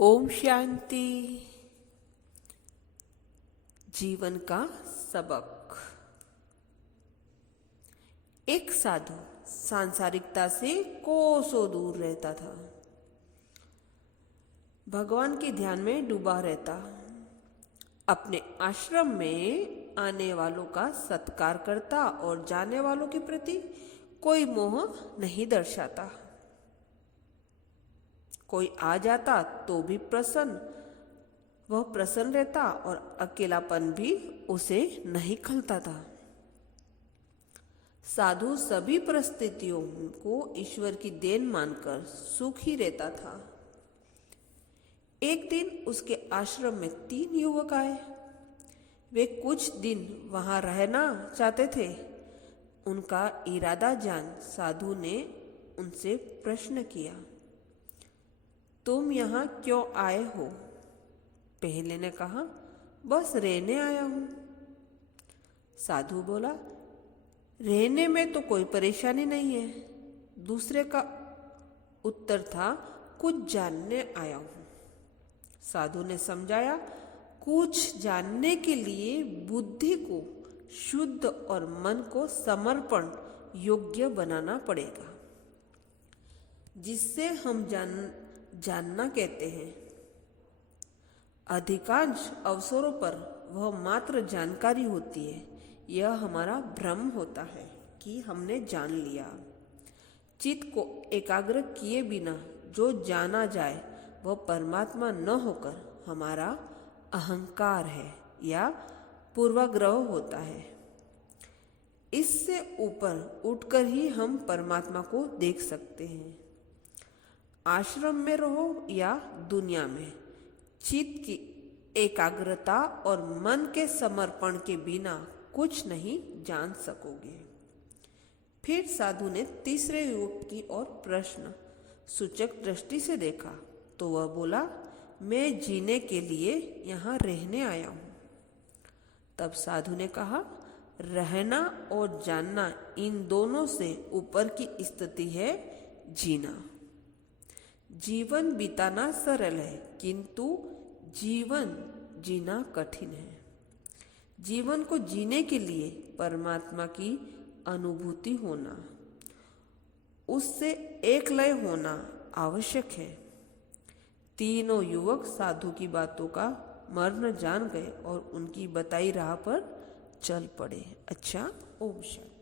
ओम शांति। जीवन का सबक। एक साधु सांसारिकता से कोसों दूर रहता था। भगवान के ध्यान में डूबा रहता। अपने आश्रम में आने वालों का सत्कार करता और जाने वालों के प्रति कोई मोह नहीं दर्शाता। कोई आ जाता तो भी वह प्रसन्न रहता और अकेलापन भी उसे नहीं खलता था। साधु सभी परिस्थितियों को ईश्वर की देन मानकर सुखी रहता था। एक दिन उसके आश्रम में 3 युवक आए। वे कुछ दिन वहां रहना चाहते थे। उनका इरादा जान साधु ने उनसे प्रश्न किया, तुम यहाँ क्यों आए हो? पहले ने कहा, बस रहने आया हूं। साधु बोला, रहने में तो कोई परेशानी नहीं है। दूसरे का उत्तर था, कुछ जानने आया हूं। साधु ने समझाया, कुछ जानने के लिए बुद्धि को शुद्ध और मन को समर्पण योग्य बनाना पड़ेगा, जिससे हम जानना कहते हैं। अधिकांश अवसरों पर वह मात्र जानकारी होती है। यह हमारा भ्रम होता है कि हमने जान लिया। चित्त को एकाग्र किए बिना जो जाना जाए वह परमात्मा न होकर हमारा अहंकार है या पूर्वाग्रह होता है। इससे ऊपर उठकर ही हम परमात्मा को देख सकते हैं। आश्रम में रहो या दुनिया में, चित्त की एकाग्रता और मन के समर्पण के बिना कुछ नहीं जान सकोगे। फिर साधु ने तीसरे युवक की ओर प्रश्न सूचक दृष्टि से देखा तो वह बोला, मैं जीने के लिए यहाँ रहने आया हूँ। तब साधु ने कहा, रहना और जानना इन दोनों से ऊपर की स्थिति है जीना। जीवन बिताना सरल है, किंतु जीवन जीना कठिन है। जीवन को जीने के लिए परमात्मा की अनुभूति होना, उससे एक लय होना आवश्यक है। तीनों युवक साधु की बातों का मर्म जान गए और उनकी बताई राह पर चल पड़े। अच्छा, ओम शांति।